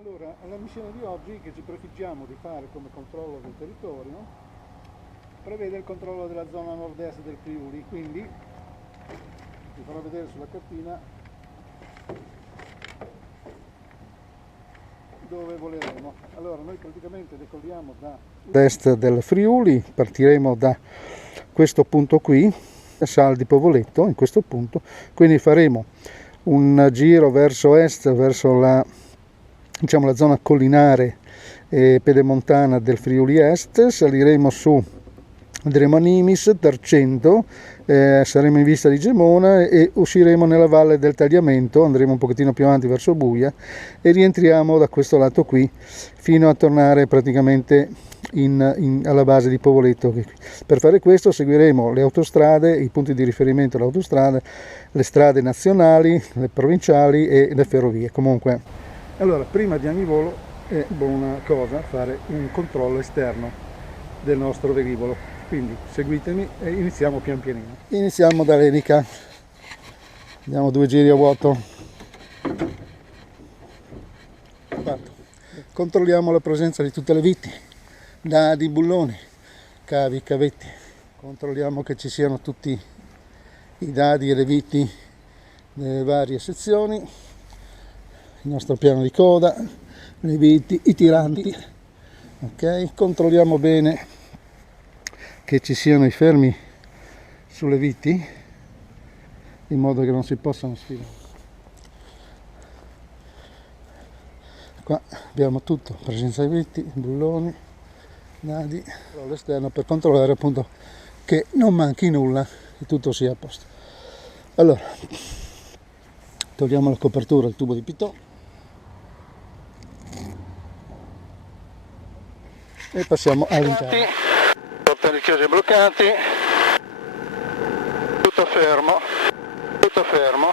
Allora, la missione di oggi che ci prefiggiamo di fare come controllo del territorio prevede il controllo della zona nord-est del Friuli, quindi vi farò vedere sulla cartina dove voleremo. Allora, noi praticamente decolliamo da est del Friuli, partiremo da questo punto qui, Sal di Povoletto, in questo punto, quindi faremo un giro verso est, verso la zona collinare e pedemontana del Friuli Est, saliremo su, andremo a Nimis, Tarcento, saremo in vista di Gemona e usciremo nella valle del Tagliamento, andremo un pochettino più avanti verso Buia e rientriamo da questo lato qui fino a tornare praticamente alla base di Povoletto. Per fare questo seguiremo le autostrade, i punti di riferimento alle autostrade, le strade nazionali, le provinciali e le ferrovie. Comunque, allora, prima di ogni volo è buona cosa fare un controllo esterno del nostro velivolo, quindi seguitemi e iniziamo pian pianino. Iniziamo dall'elica, diamo 2 giri a vuoto, fatto. Controlliamo la presenza di tutte le viti, dadi, bulloni, cavi, cavetti, controlliamo che ci siano tutti i dadi e le viti nelle varie sezioni, il nostro piano di coda, le viti, i tiranti, ok? Controlliamo bene che ci siano i fermi sulle viti in modo che non si possano sfilare. Qua abbiamo tutto, presenza di viti, bulloni, nadi, all'esterno per controllare appunto che non manchi nulla e tutto sia a posto. Allora, togliamo la copertura, il tubo di pitot e passiamo all'interno. Portoni chiusi e bloccati, tutto fermo, tutto fermo.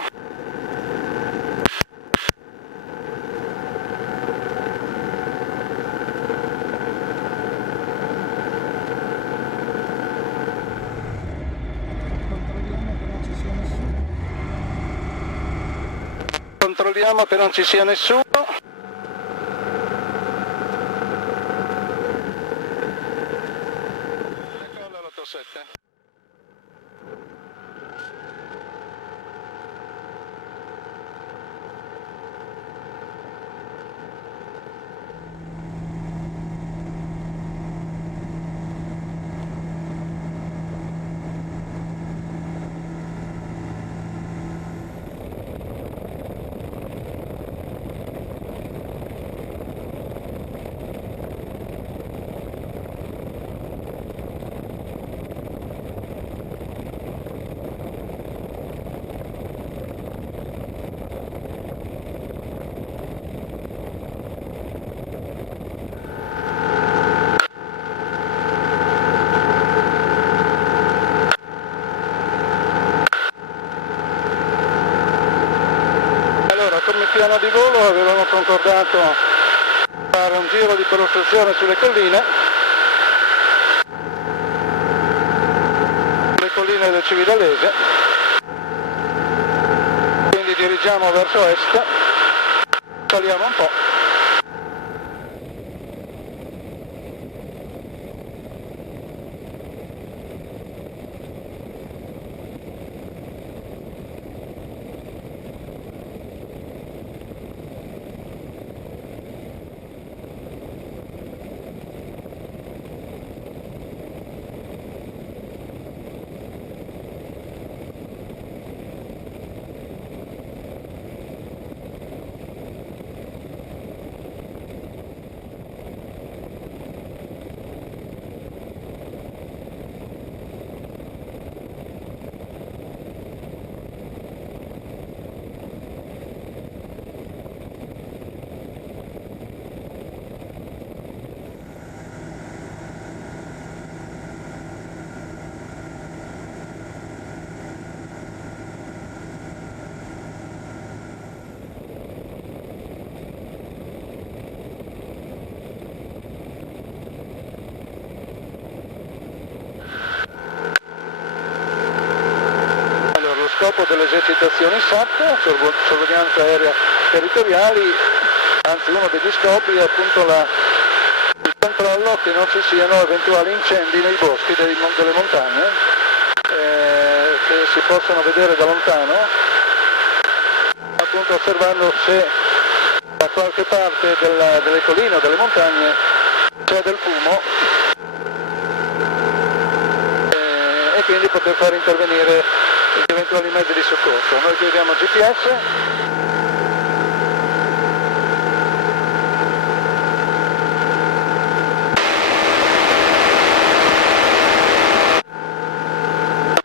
Controlliamo che non ci sia nessuno. Decolla l'87. Come piano di volo avevamo concordato fare un giro di prostruzione sulle colline, del Cividalese, quindi dirigiamo verso est, saliamo un po'. Scopo delle esercitazioni SAT, sorveglianza aerea territoriali, Anzi, uno degli scopi è appunto il controllo che non ci siano eventuali incendi nei boschi delle montagne, che si possono vedere da lontano, appunto osservando se da qualche parte delle colline o delle montagne c'è del fumo, e quindi poter far intervenire gli eventuali mezzi di soccorso. Noi qui abbiamo GPS.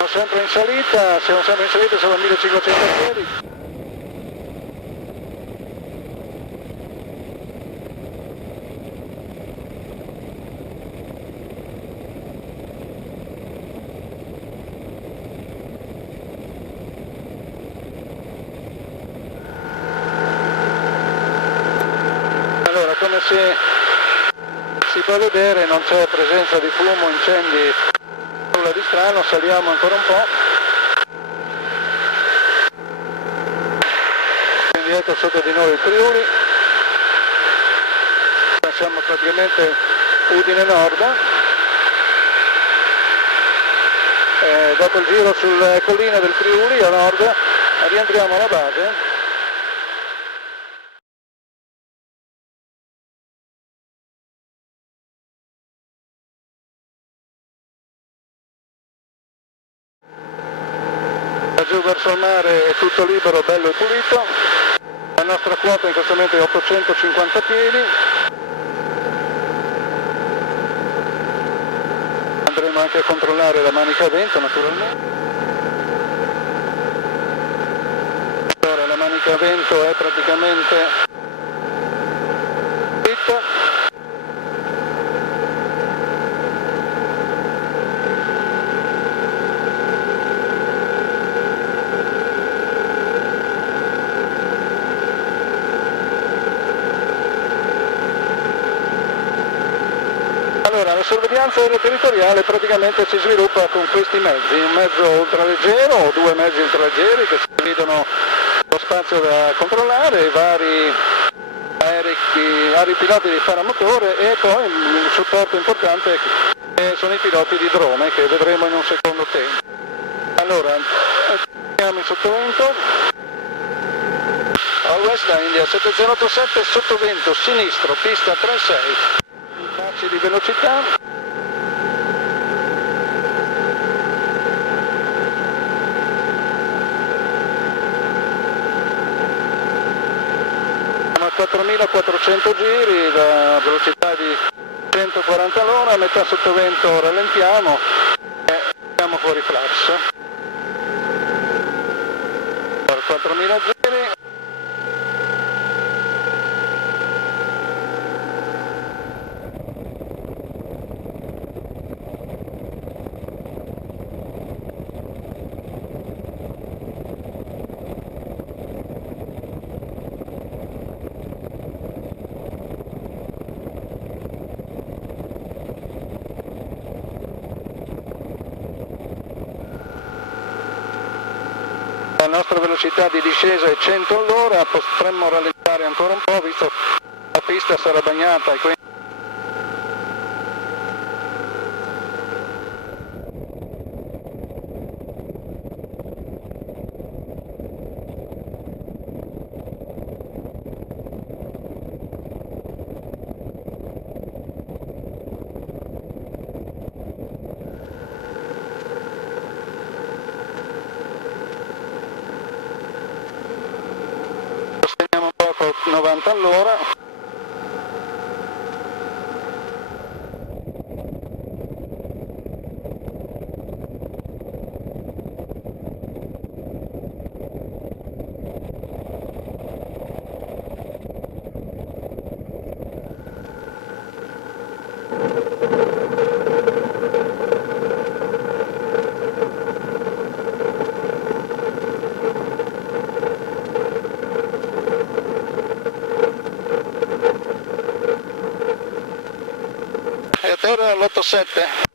Siamo sempre in salita, siamo a 1500 piedi. Allora, come si può vedere, non c'è presenza di fumo, incendi, nulla di strano. Saliamo ancora un po', quindi ecco sotto di noi il Friuli, siamo praticamente Udine Nord, dopo il giro sulle colline del Friuli a nord rientriamo alla base. Giù verso il mare è tutto libero, bello e pulito. La nostra quota in questo momento è 850 piedi. Andremo anche a controllare la manica a vento, naturalmente. Allora, la manica a vento è praticamente dritta. Allora, la sorveglianza aeroterritoriale praticamente si sviluppa con questi mezzi, un mezzo ultraleggero o due mezzi ultraleggeri che si dividono lo spazio da controllare, i vari piloti di paramotore, e poi il supporto importante sono i piloti di drone che vedremo in un secondo tempo. Allora, siamo in sottovento, al West da India 7087, sottovento sinistro, pista 36. Passi di velocità. Siamo a 4400 giri, da velocità di 140 all'ora, a metà sottovento rallentiamo e siamo fuori flash. 4000 giri. La nostra velocità di discesa è 100 all'ora, potremmo rallentare ancora un po' visto la pista sarà bagnata e quindi sosteniamo un po' 90 all'ora. E a terra l'87.